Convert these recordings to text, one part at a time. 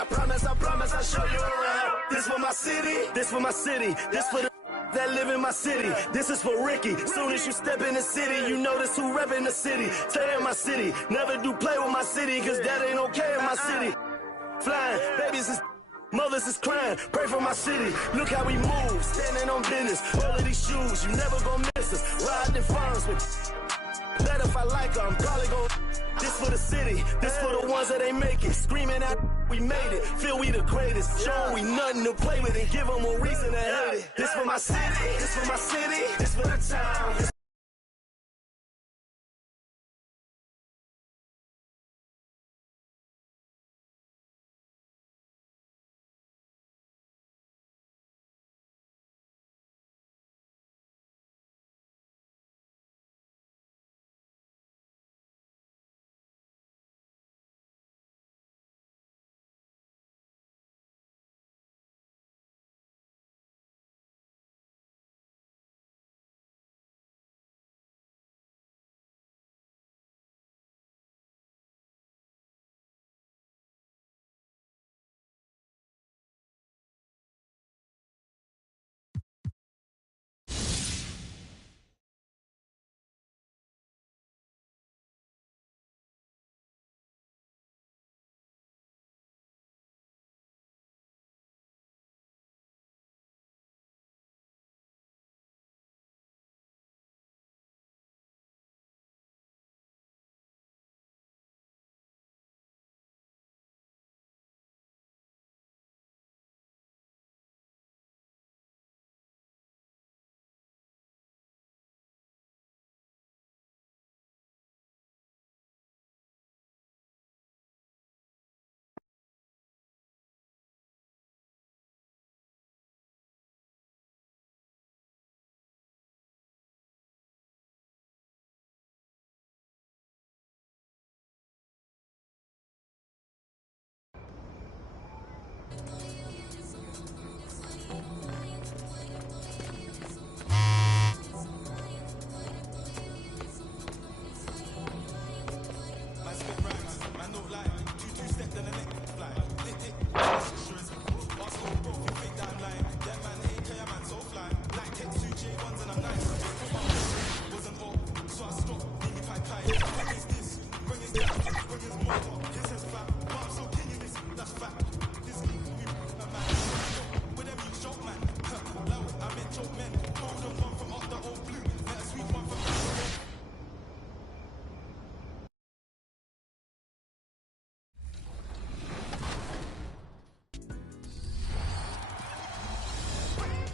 I promise I'll show you around. This for my city, this for my city, this for the that live in my city. This is for Ricky. Soon as you step in the city, you notice who reppin' the city. Stay in my city, never do play with my city, cause that ain't okay in my city. Flying, babies is mothers is crying, pray for my city. Look how we move, standing on business. All of these shoes, you never gon' miss us. Riding farms with better if I like her, I'm probably gon' this for the city, this for the ones that ain't make it. Screaming out, we made it, feel we the greatest. Show we nothing to play with and give them a reason to hate it. This for my city, this for my city, this for the town.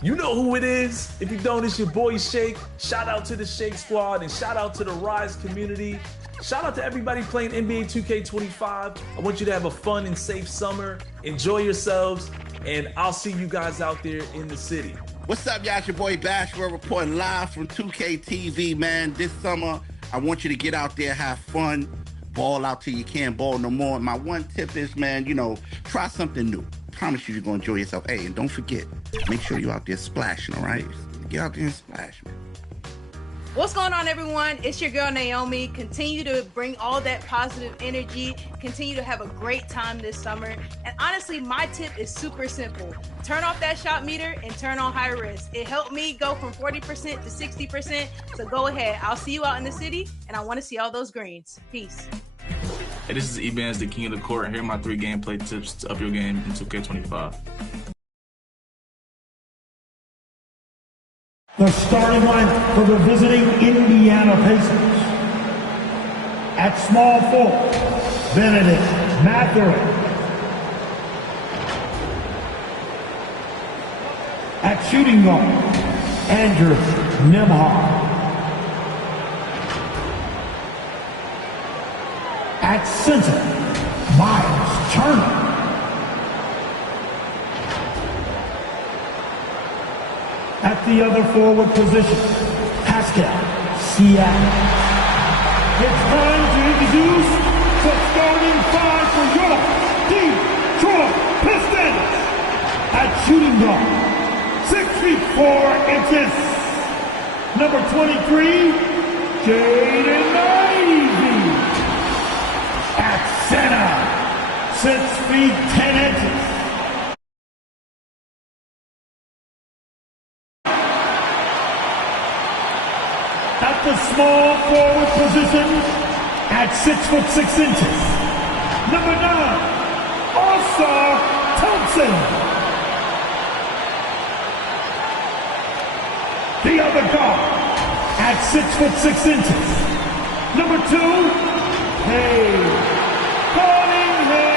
You know who it is. If you don't, it's your boy Shake. Shout out to the Shake Squad and shout out to the Rise community. Shout out to everybody playing NBA 2K25. I want you to have a fun and safe summer. Enjoy yourselves, and I'll see you guys out there in the city. What's up, y'all? It's your boy Bashwell reporting live from 2K TV, man. This summer, I want you to get out there, have fun, ball out till you can't ball no more. My one tip is, man, try something new. Promise you, you're gonna enjoy yourself. Hey, and don't forget, make sure you're out there splashing, all right? Get out there and splash, man. What's going on, everyone? It's your girl Naomi. Continue to bring all that positive energy. Continue to have a great time this summer. And honestly, my tip is super simple. Turn off that shot meter and turn on high risk. It helped me go from 40% to 60%. So go ahead. I'll see you out in the city, and I want to see all those greens. Peace. Hey, this is Ebans, the king of the court, and here are my 3 gameplay tips to up your game in 2K25. The starting lineup for the visiting Indiana Pacers. At small forward, Benedict Mathurin. At shooting guard, Andrew Nembhard. At center, Miles Turner. At the other forward position, Pascal Siakam. It's time to introduce the starting 5 for your Detroit Pistons. At shooting guard, 6 feet 4 inches, number 23, Jaden Ivey. At center, 6 feet 10 inches. At the small forward position, at 6 foot 6 inches, number 9, Ausar Thompson. The other guard, at 6 foot 6 inches, number 2, Cade Cunningham.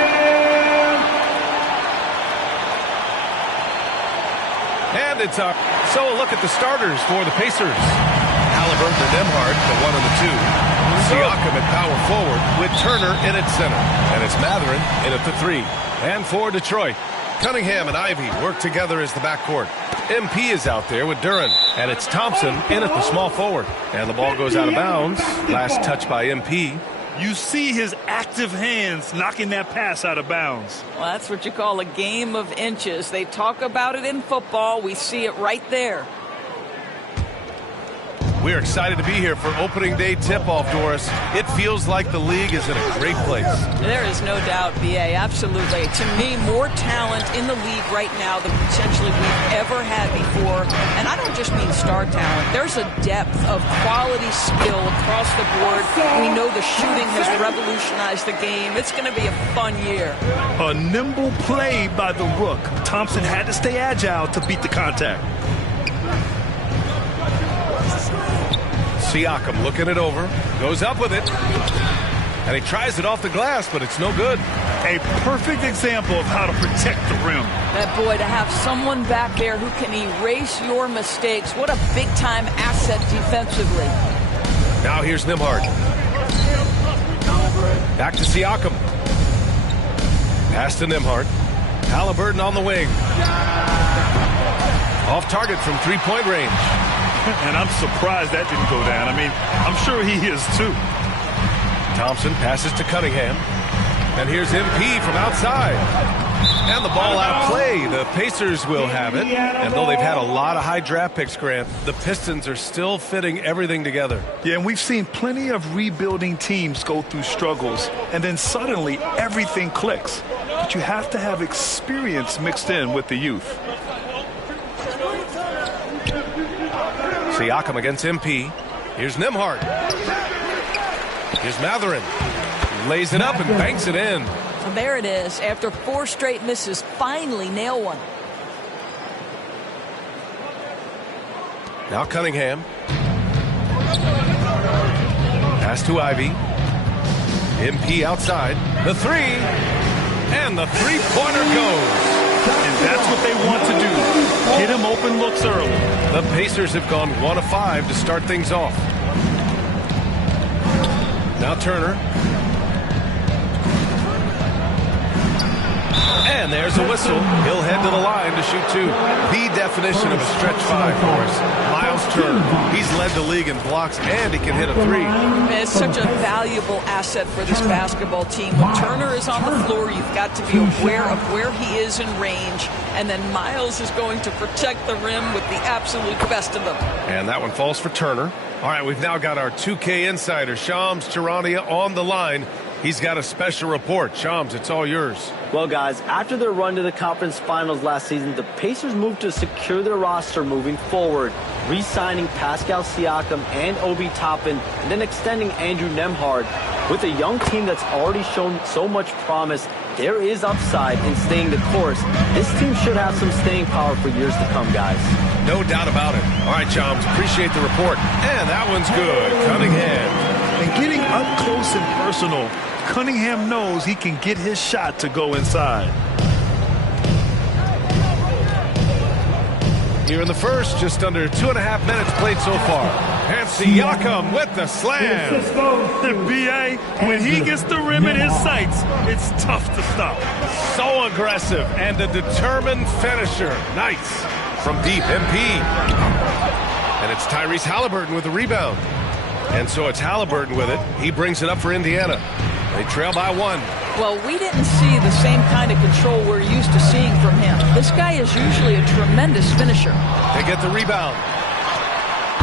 And it's up. So a look at the starters for the Pacers. Halliburton and Nembhard, the 1 and the 2. Siakam at power forward with Turner in at center. And it's Mathurin in at the 3. And for Detroit, Cunningham and Ivey work together as the backcourt. MP is out there with Duren. And it's Thompson in at the small forward. And the ball goes out of bounds. Last touch by MP. You see his active hands knocking that pass out of bounds. Well, that's what you call a game of inches. They talk about it in football. We see it right there. We're excited to be here for opening day tip-off, Doris. It feels like the league is in a great place. There is no doubt, B.A., absolutely. To me, more talent in the league right now than potentially we've ever had before. And I don't just mean star talent. There's a depth of quality skill across the board. We know the shooting has revolutionized the game. It's going to be a fun year. A nimble play by the Rook. Thompson had to stay agile to beat the contact. Siakam looking it over, goes up with it, and he tries it off the glass, but it's no good. A perfect example of how to protect the rim. That boy, to have someone back there who can erase your mistakes, what a big-time asset defensively. Now here's Nembhard. Back to Siakam. Pass to Nembhard. Halliburton on the wing. Off target from three-point range. And I'm surprised that didn't go down. I mean, I'm sure he is too. Thompson passes to Cunningham. And here's MP from outside. And the ball out of play. The Pacers will have it. And though they've had a lot of high draft picks, Grant, the Pistons are still fitting everything together. Yeah, and we've seen plenty of rebuilding teams go through struggles. And then suddenly everything clicks. But you have to have experience mixed in with the youth. Siakam against MP. Here's Nembhard. Here's Mathurin. Lays it up and banks it in. So there it is. After 4 straight misses, finally nail one. Now Cunningham. Pass to Ivey. MP outside. The 3. And the three-pointer goes. And that's what they want to do. Get him open looks early. The Pacers have gone 1 of 5 to start things off. Now Turner. And there's a whistle. He'll head to the line to shoot 2. The definition of a stretch 5, Forrest. Miles Turner. He's led the league in blocks, and he can hit a 3. It's such a valuable asset for this basketball team. When Turner is on the floor, you've got to be aware of where he is in range. And then Miles is going to protect the rim with the absolute best of them. And that one falls for Turner. All right, we've now got our 2K insider, Shams Charania, on the line. He's got a special report. Shams, it's all yours. Well, guys, after their run to the conference finals last season, the Pacers moved to secure their roster moving forward, re-signing Pascal Siakam and Obi Toppin, and then extending Andrew Nembhard. With a young team that's already shown so much promise, there is upside in staying the course. This team should have some staying power for years to come, guys. No doubt about it. All right, Shams, appreciate the report. And that one's good. Cunningham. And getting up close and personal, Cunningham knows he can get his shot to go inside. Here in the first, just under 2.5 minutes played so far. And Siakam with the slam. The B.A., when he gets the rim in his sights, it's tough to stop. So aggressive and a determined finisher. Nice. From deep, MP. And it's Tyrese Halliburton with the rebound. And so it's Halliburton with it. He brings it up for Indiana. They trail by 1. Well, we didn't see the same kind of control we're used to seeing from him. This guy is usually a tremendous finisher. They get the rebound.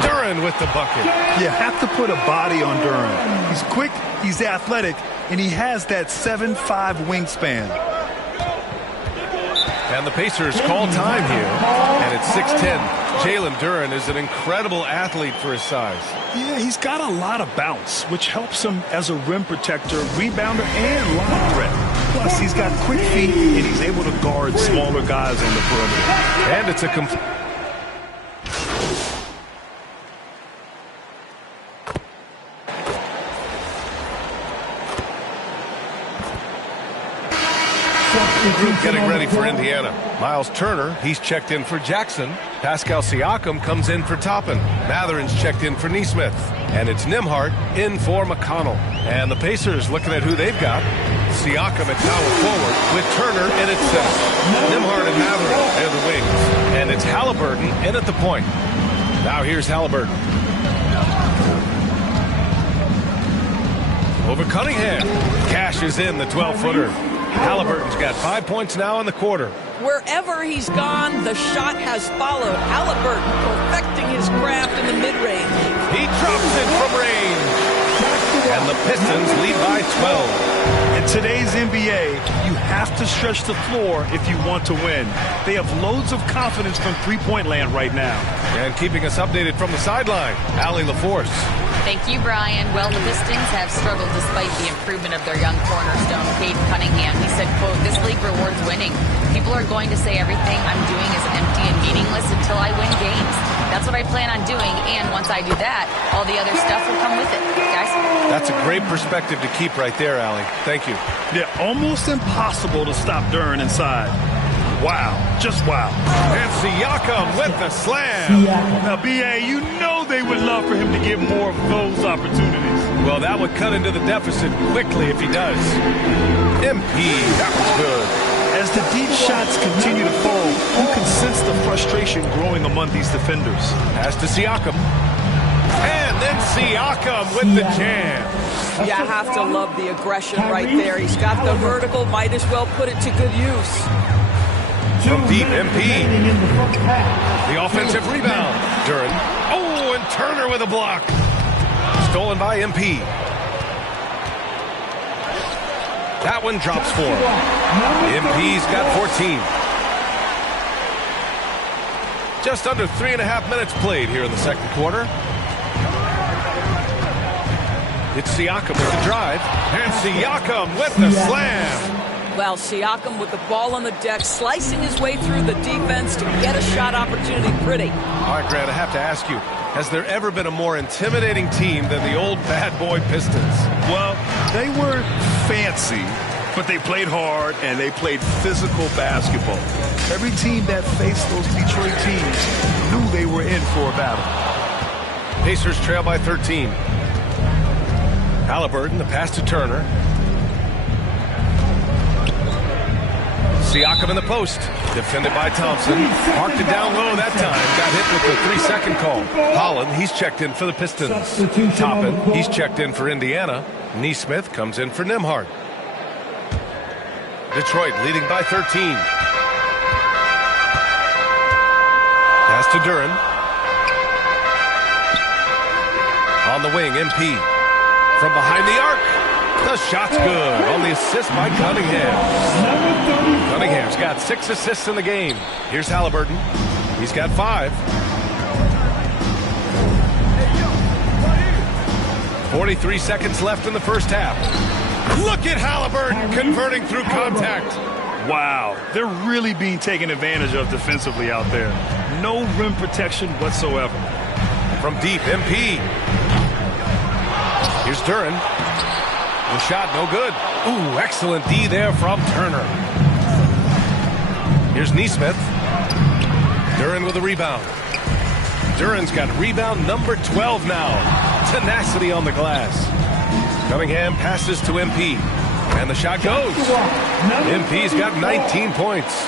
Duren Duren with the bucket. You have to put a body on Duren. He's quick, he's athletic, and he has that 7'5" wingspan. And the Pacers call time here, and it's 6:10. Jalen Duren is an incredible athlete for his size. Yeah, he's got a lot of bounce, which helps him as a rim protector, rebounder, and lob threat. Plus, he's got quick feet, and he's able to guard smaller guys on the perimeter. And it's a getting ready for Indiana. Miles Turner, he's checked in for Jackson. Pascal Siakam comes in for Toppin. Matherin's checked in for Neesmith. And it's Nembhard in for McConnell. And the Pacers looking at who they've got. Siakam at power forward with Turner in at center. Nembhard and Matherin at the wings. And it's Halliburton in at the point. Now here's Halliburton. Over Cunningham. Cashes in the 12-footer. Halliburton's got 5 points now in the quarter. Wherever he's gone, the shot has followed. Halliburton perfecting his craft in the mid-range. He drops it from range. And the Pistons lead by 12. In today's NBA, you have to stretch the floor if you want to win. They have loads of confidence from three-point land right now. And keeping us updated from the sideline, Allie LaForce. Thank you, Brian. Well, the Pistons have struggled despite the improvement of their young cornerstone, Cade Cunningham. He said, quote, "This league rewards winning. People are going to say everything I'm doing is empty and meaningless until I win games. That's what I plan on doing, and once I do that, all the other stuff will come with it." Guys? That's a great perspective to keep right there, Allie. Thank you. Yeah, almost impossible to stop Duren inside. Wow, just wow. And Siakam with the slam. Now, B.A., you know they would love for him to get more of those opportunities. Well, that would cut into the deficit quickly if he does. MP, that was good. As the deep shots continue to fall, you can sense the frustration growing among these defenders. Pass to Siakam. And then Siakam with the jam. You have to love the aggression right there. He's got the vertical, might as well put it to good use. From deep, MP. The offensive rebound. Duren. Oh, and Turner with a block. Stolen by MP. That one drops 4. MP's got 14. Just under 3.5 minutes played here in the second quarter. It's Siakam with the drive. And Siakam with the slam. Well, Siakam with the ball on the deck, slicing his way through the defense to get a shot opportunity pretty. All right, Grant, I have to ask you, has there ever been a more intimidating team than the old bad boy Pistons? Well, they weren't fancy, but they played hard and they played physical basketball. Every team that faced those Detroit teams knew they were in for a battle. Pacers trail by 13. Halliburton, the pass to Turner. Siakam in the post, defended by Thompson. Marked it down low that time. Got hit with the 3-second call. Holland, he's checked in for the Pistons. Toppin, he's checked in for Indiana. Neesmith comes in for Nembhard. Detroit leading by 13. Pass to Duren. On the wing, MP. From behind the arc. The shot's good on the assist by Cunningham. Cunningham's got 6 assists in the game. Here's Halliburton. He's got 5. 43 seconds left in the first half. Look at Halliburton converting through contact. Wow, they're really being taken advantage of defensively out there. No rim protection whatsoever. From deep, MP. Here's Duren. The shot no good. Ooh, excellent D there from Turner. Here's Neesmith. Duren with a rebound. Duren's got rebound number 12 now. Tenacity on the glass. Cunningham passes to MP. And the shot goes. MP's got 19 points.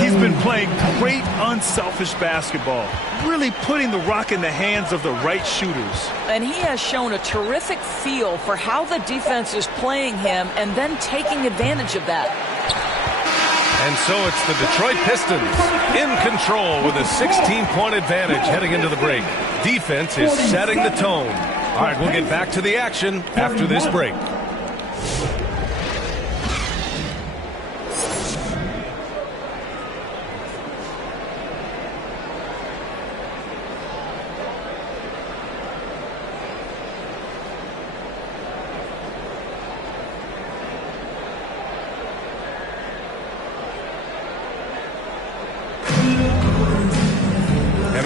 He's been playing great unselfish basketball. Really putting the rock in the hands of the right shooters. And he has shown a terrific feel for how the defense is playing him and then taking advantage of that. And so it's the Detroit Pistons in control with a 16-point advantage heading into the break. Defense is setting the tone. All right, we'll get back to the action after this break.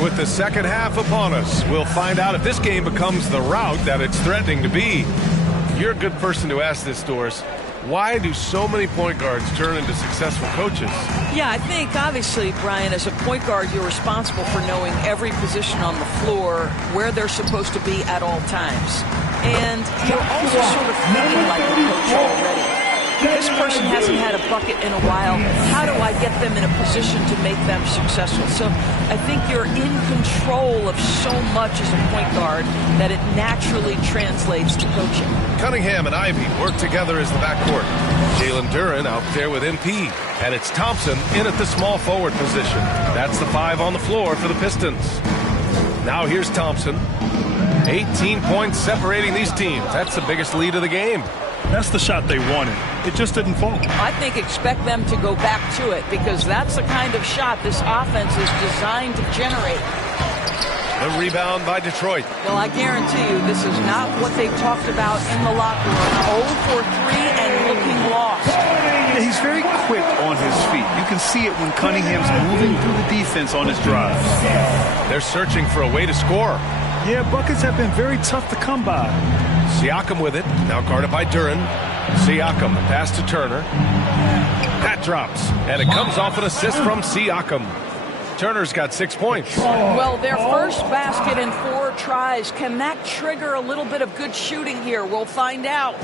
With the second half upon us, we'll find out if this game becomes the rout that it's threatening to be. You're a good person to ask this, Doris. Why do so many point guards turn into successful coaches? Yeah, I think obviously, Brian, as a point guard, you're responsible for knowing every position on the floor, where they're supposed to be at all times. And you're also sort of thinking like a coach already. This person hasn't had a bucket in a while. How do I get them in a position to make them successful? So I think you're in control of so much as a point guard that it naturally translates to coaching. Cunningham and Ivey work together as the backcourt. Jalen Duren out there with MP. And it's Thompson in at the small forward position. That's the 5 on the floor for the Pistons. Now here's Thompson. 18 points separating these teams. That's the biggest lead of the game. That's the shot they wanted. It just didn't fall. I think expect them to go back to it because that's the kind of shot this offense is designed to generate. The rebound by Detroit. Well, I guarantee you this is not what they talked about in the locker room. 0 for 3 and looking lost. Yeah, he's very quick on his feet. You can see it when Cunningham's moving through the defense on his drives. They're searching for a way to score. Yeah, buckets have been very tough to come by. Siakam with it, now guarded by Duren. Siakam, pass to Turner. That drops, and it comes off an assist from Siakam. Turner's got 6 points. Well, their first basket in 4 tries. Can that trigger a little bit of good shooting here? We'll find out.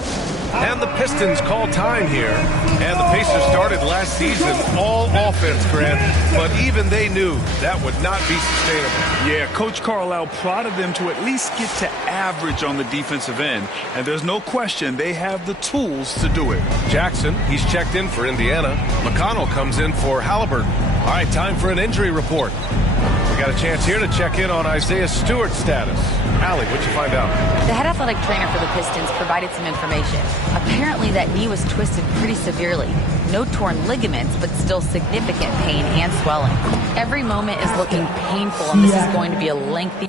And the Pistons call time here. And the Pacers started last season all offense, Grant, but even they knew that would not be sustainable. Yeah, Coach Carlisle prodded them to at least get to average on the defensive end. And there's no question they have the tools to do it. Jackson, he's checked in for Indiana. McConnell comes in for Halliburton. All right, time for an injury report. We got a chance here to check in on Isaiah Stewart's status. Allie, what'd you find out? The head athletic trainer for the Pistons provided some information. Apparently that knee was twisted pretty severely. No torn ligaments, but still significant pain and swelling. Every moment is looking painful, and this is going to be a lengthy